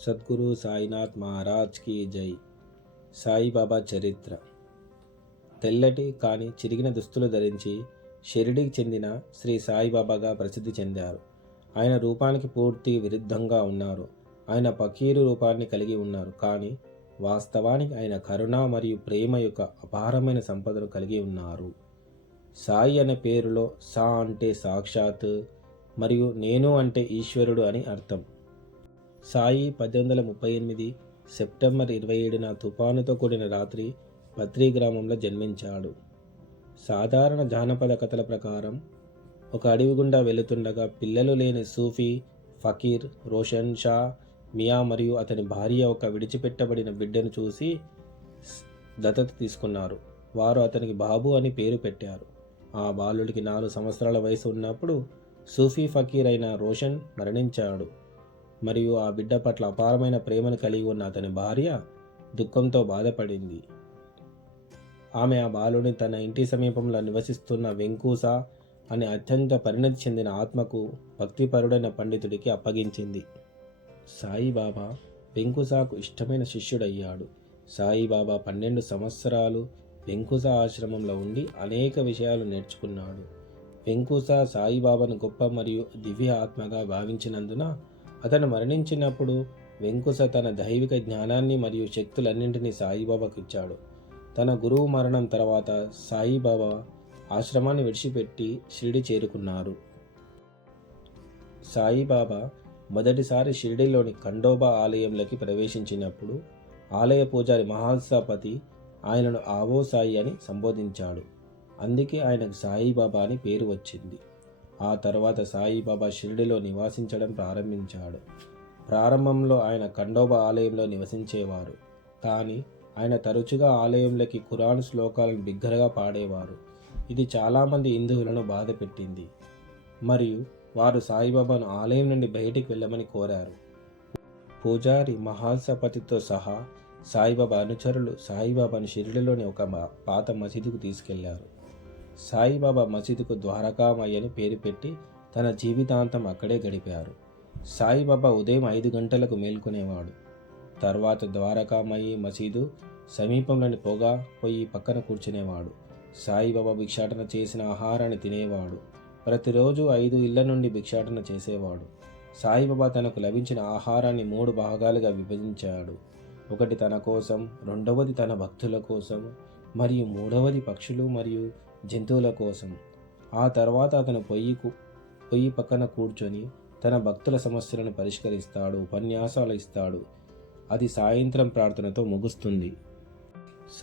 సద్గురు సాయినాథ్ మహారాజ్కి జై. సాయిబాబా చరిత్ర. తెల్లటి కానీ చిరిగిన దుస్తులు ధరించి షిరిడికి చెందిన శ్రీ సాయిబాబాగా ప్రసిద్ధి చెందారు. ఆయన రూపానికి పూర్తి విరుద్ధంగా ఉన్నారు. ఆయన పకీరు రూపాన్ని కలిగి ఉన్నారు. కానీ వాస్తవానికి ఆయన కరుణ మరియు ప్రేమ యొక్క అపారమైన సంపదను కలిగి ఉన్నారు. సాయి అనే పేరులో సా అంటే సాక్షాత్ మరియు నేను అంటే ఈశ్వరుడు అని అర్థం. సాయి పద్దెనిమిది వందల ముప్పై ఎనిమిది సెప్టెంబర్ ఇరవై ఏడున తుఫానుతో కూడిన రాత్రి పత్రి గ్రామంలో జన్మించాడు. సాధారణ జానపద కథల ప్రకారం ఒక అడవి గుండా వెళుతుండగా పిల్లలు లేని సూఫీ ఫకీర్ రోషన్ షా మియా మరియు అతని భార్య ఒక విడిచిపెట్టబడిన బిడ్డను చూసి దత్తత తీసుకున్నారు. వారు అతనికి బాబు అని పేరు పెట్టారు. ఆ బాలుడికి నాలుగు సంవత్సరాల వయసు ఉన్నప్పుడు సూఫీ ఫకీర్ అయిన రోషన్ మరణించాడు. మరియు ఆ బిడ్డ పట్ల అపారమైన ప్రేమను కలిగి ఉన్న అతని భార్య దుఃఖంతో బాధపడింది. ఆమె ఆ బాలుని తన ఇంటి సమీపంలో నివసిస్తున్న వెంకూస అనే అత్యంత పరిణతి చెందిన ఆత్మకు భక్తిపరుడైన పండితుడికి అప్పగించింది. సాయిబాబా వెంకుసాకు ఇష్టమైన శిష్యుడయ్యాడు. సాయిబాబా పన్నెండు సంవత్సరాలు వెంకుస ఆశ్రమంలో ఉండి అనేక విషయాలు నేర్చుకున్నాడు. వెంకుస సాయిబాబాను గొప్ప మరియు దివ్య ఆత్మగా భావించినందున అతను మరణించినప్పుడు వెంకుస తన దైవిక జ్ఞానాన్ని మరియు శక్తులన్నింటినీ సాయిబాబాకు ఇచ్చాడు. తన గురువు మరణం తర్వాత సాయిబాబా ఆశ్రమాన్ని విడిచిపెట్టి షిరిడి చేరుకున్నారు. సాయిబాబా మొదటిసారి షిరిడిలోని ఖండోబా ఆలయంలోకి ప్రవేశించినప్పుడు ఆలయ పూజారి మహాల్సాపతి ఆయనను ఆవో సాయి అని సంబోధించాడు. అందుకే ఆయనకు సాయిబాబా అని పేరు వచ్చింది. ఆ తర్వాత సాయిబాబా షిరిడిలో నివాసించడం ప్రారంభించాడు. ప్రారంభంలో ఆయన ఖండోబా ఆలయంలో నివసించేవారు. కానీ ఆయన తరచుగా ఆలయంలోకి ఖురాన్ శ్లోకాలను బిగ్గరగా పాడేవారు. ఇది చాలామంది హిందువులను బాధపెట్టింది. మరియు వారు సాయిబాబాను ఆలయం నుండి బయటికి వెళ్ళమని కోరారు. పూజారి మహాల్సపతితో సహా సాయిబాబా అనుచరులు సాయిబాబాను షిరిడిలోని ఒక మ- పాత మసీదుకు తీసుకెళ్ళారు. సాయిబాబా మసీదుకు ద్వారకామయ్య అని పేరు పెట్టి తన జీవితాంతం అక్కడే గడిపారు. సాయిబాబా ఉదయం ఐదు గంటలకు మేల్కొనేవాడు. తర్వాత ద్వారకామయ్యి మసీదు సమీపంలోని పొగ పొయ్యి పక్కన కూర్చునేవాడు. సాయిబాబా భిక్షాటన చేసిన ఆహారాన్ని తినేవాడు. ప్రతిరోజు ఐదు ఇళ్ళ నుండి భిక్షాటన చేసేవాడు. సాయిబాబా తనకు లభించిన ఆహారాన్ని మూడు భాగాలుగా విభజించాడు. ఒకటి తన కోసం రెండవది తన భక్తుల కోసం మరియు మూడవది పక్షులు మరియు జంతువుల కోసం. ఆ తర్వాత అతను పొయ్యికు పొయ్యి పక్కన కూర్చొని తన భక్తుల సమస్యలను పరిష్కరిస్తాడు ఉపన్యాసాలు ఇస్తాడు. అది సాయంత్రం ప్రార్థనతో ముగుస్తుంది.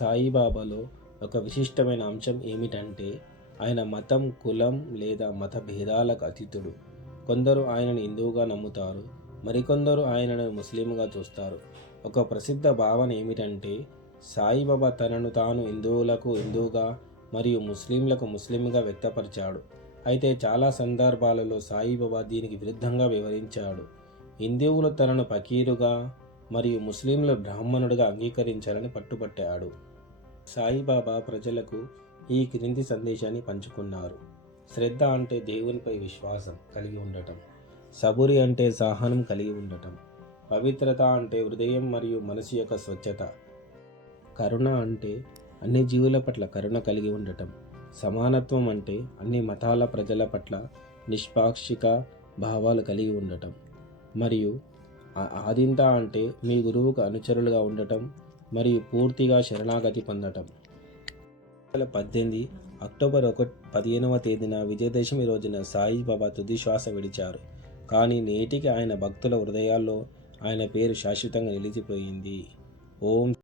సాయిబాబాలో ఒక విశిష్టమైన అంశం ఏమిటంటే ఆయన మతం కులం లేదా మత భేదాలకు అతీతుడు. కొందరు ఆయనను హిందువుగా నమ్ముతారు మరికొందరు ఆయనను ముస్లింగా చూస్తారు. ఒక ప్రసిద్ధ భావన ఏమిటంటే సాయిబాబా తనను తాను హిందువులకు హిందువుగా మరియు ముస్లింలకు ముస్లింగా వ్యక్తపరిచాడు. అయితే చాలా సందర్భాలలో సాయిబాబా దీనికి విరుద్ధంగా వివరించాడు. హిందువులు తనను పకీరుగా మరియు ముస్లింలు బ్రాహ్మణుడిగా అంగీకరించాలని పట్టుబట్టాడు. సాయిబాబా ప్రజలకు ఈ క్రింది సందేశాన్ని పంచుకున్నారు. శ్రద్ధ అంటే దేవునిపై విశ్వాసం కలిగి ఉండటం సబురి అంటే సహనం కలిగి ఉండటం పవిత్రత అంటే హృదయం మరియు మనసు యొక్క స్వచ్ఛత కరుణ అంటే అన్ని జీవుల పట్ల కరుణ కలిగి ఉండటం. సమానత్వం అంటే అన్ని మతాల ప్రజల పట్ల నిష్పాక్షిక భావాలు కలిగి ఉండటం. మరియు ఆదింత అంటే మీ గురువుకు అనుచరులుగా ఉండటం మరియు పూర్తిగా శరణాగతి పొందటం. వేల పద్దెనిమిది అక్టోబర్ ఒకటి పదిహేనవ తేదీన విజయదశమి రోజున సాయిబాబా తుది శ్వాస విడిచారు. కానీ నేటికి ఆయన భక్తుల హృదయాల్లో ఆయన పేరు శాశ్వతంగా నిలిచిపోయింది. ఓం